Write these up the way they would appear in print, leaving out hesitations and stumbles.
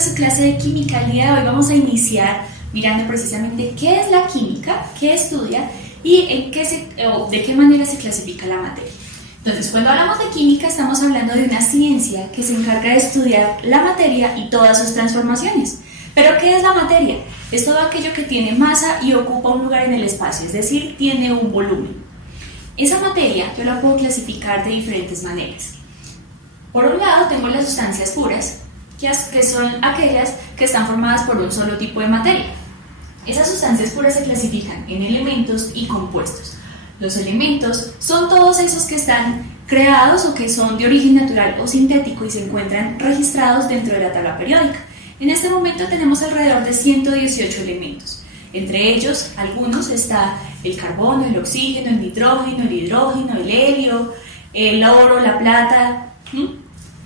a su clase de química. El día de hoy vamos a iniciar mirando precisamente qué es la química, qué estudia y de qué manera se clasifica la materia. Entonces, cuando hablamos de química estamos hablando de una ciencia que se encarga de estudiar la materia y todas sus transformaciones. ¿Pero qué es la materia? Es todo aquello que tiene masa y ocupa un lugar en el espacio, es decir, tiene un volumen. Esa materia yo la puedo clasificar de diferentes maneras. Por un lado tengo las sustancias puras, que son aquellas que están formadas por un solo tipo de materia. Esas sustancias puras se clasifican en elementos y compuestos. Los elementos son todos esos que están creados o que son de origen natural o sintético y se encuentran registrados dentro de la tabla periódica. En este momento tenemos alrededor de 118 elementos. Entre ellos, algunos está el carbono, el oxígeno, el nitrógeno, el hidrógeno, el helio, el oro, la plata.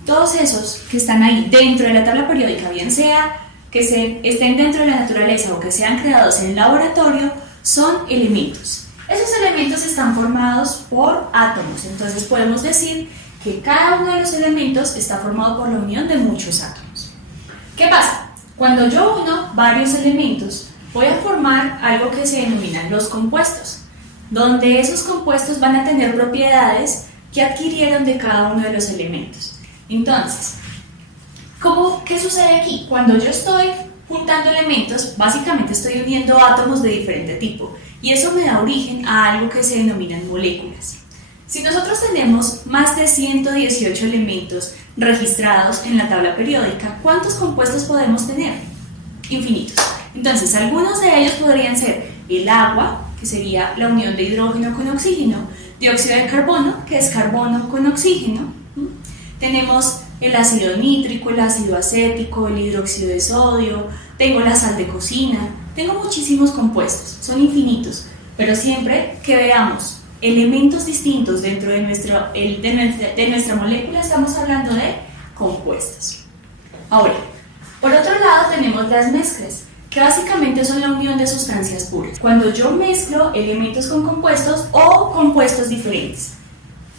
Todos esos que están ahí dentro de la tabla periódica, bien sea que estén dentro de la naturaleza o que sean creados en el laboratorio, son elementos. Esos elementos están formados por átomos, entonces podemos decir que cada uno de los elementos está formado por la unión de muchos átomos. ¿Qué pasa? Cuando yo uno varios elementos, voy a formar algo que se denominan los compuestos, donde esos compuestos van a tener propiedades que adquirieron de cada uno de los elementos. Entonces, ¿qué sucede aquí? Cuando yo estoy juntando elementos, básicamente estoy uniendo átomos de diferente tipo y eso me da origen a algo que se denominan moléculas. Si nosotros tenemos más de 118 elementos registrados en la tabla periódica, ¿cuántos compuestos podemos tener? Infinitos. Entonces, algunos de ellos podrían ser el agua, que sería la unión de hidrógeno con oxígeno, dióxido de carbono, que es carbono con oxígeno. Tenemos el ácido nítrico, el ácido acético, el hidróxido de sodio, tengo la sal de cocina, tengo muchísimos compuestos, son infinitos, pero siempre que veamos elementos distintos dentro de nuestra molécula estamos hablando de compuestos. Ahora, por otro lado tenemos las mezclas, que básicamente son la unión de sustancias puras. Cuando yo mezclo elementos con compuestos o compuestos diferentes.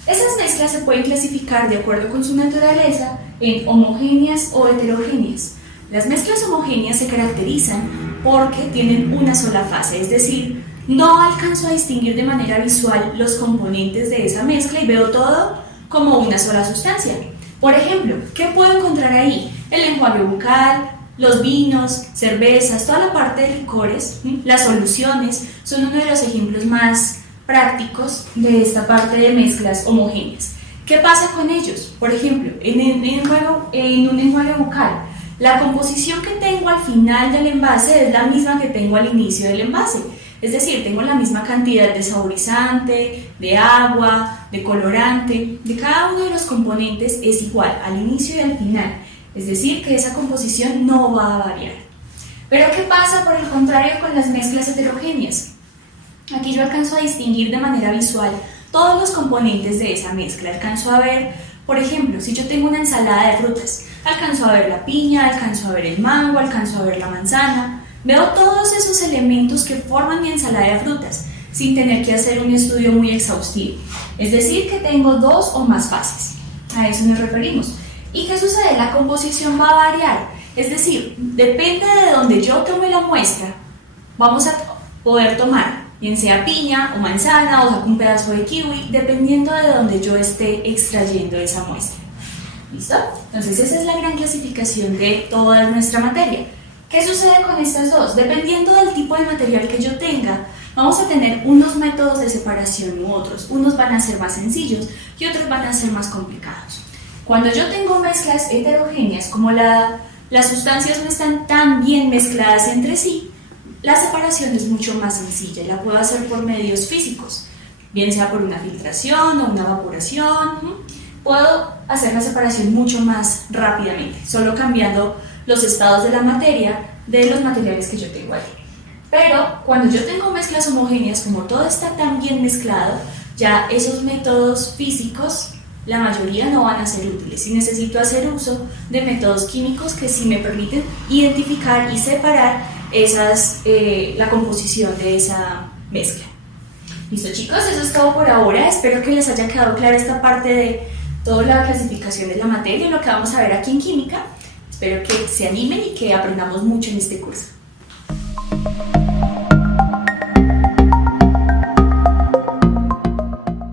Esas mezclas se pueden clasificar de acuerdo con su naturaleza en homogéneas o heterogéneas. Las mezclas homogéneas se caracterizan porque tienen una sola fase, es decir, no alcanzo a distinguir de manera visual los componentes de esa mezcla y veo todo como una sola sustancia. Por ejemplo, ¿qué puedo encontrar ahí? El enjuague bucal, los vinos, cervezas, toda la parte de licores, las soluciones son uno de los ejemplos más prácticos de esta parte de mezclas homogéneas. ¿Qué pasa con ellos? Por ejemplo, en un enjuague bucal, la composición que tengo al final del envase es la misma que tengo al inicio del envase. Es decir, tengo la misma cantidad de saborizante, de agua, de colorante, de cada uno de los componentes es igual al inicio y al final. Es decir, que esa composición no va a variar. Pero ¿qué pasa por el contrario con las mezclas heterogéneas? Aquí yo alcanzo a distinguir de manera visual todos los componentes de esa mezcla. Alcanzo a ver, por ejemplo, si yo tengo una ensalada de frutas, alcanzo a ver la piña, alcanzo a ver el mango, alcanzo a ver la manzana. Veo todos esos elementos que forman mi ensalada de frutas, sin tener que hacer un estudio muy exhaustivo. Es decir, que tengo dos o más fases. A eso nos referimos. ¿Y qué sucede? La composición va a variar. Es decir, depende de donde yo tome la muestra, vamos a poder tomar, bien sea piña o manzana o un pedazo de kiwi, dependiendo de donde yo esté extrayendo esa muestra. ¿Listo? Entonces esa es la gran clasificación de toda nuestra materia. ¿Qué sucede con estas dos? Dependiendo del tipo de material que yo tenga, vamos a tener unos métodos de separación u otros. Unos van a ser más sencillos y otros van a ser más complicados. Cuando yo tengo mezclas heterogéneas, como las sustancias no están tan bien mezcladas entre sí, la separación es mucho más sencilla y la puedo hacer por medios físicos, bien sea por una filtración o una evaporación. Puedo hacer la separación mucho más rápidamente, solo cambiando los estados de la materia de los materiales que yo tengo ahí. Pero cuando yo tengo mezclas homogéneas, como todo está tan bien mezclado, ya esos métodos físicos, la mayoría no van a ser útiles y necesito hacer uso de métodos químicos que sí me permiten identificar y separar la composición de esa mezcla. Listo, chicos, eso es todo por ahora. Espero que les haya quedado clara esta parte de toda la clasificación de la materia y lo que vamos a ver aquí en química. Espero que se animen y que aprendamos mucho en este curso.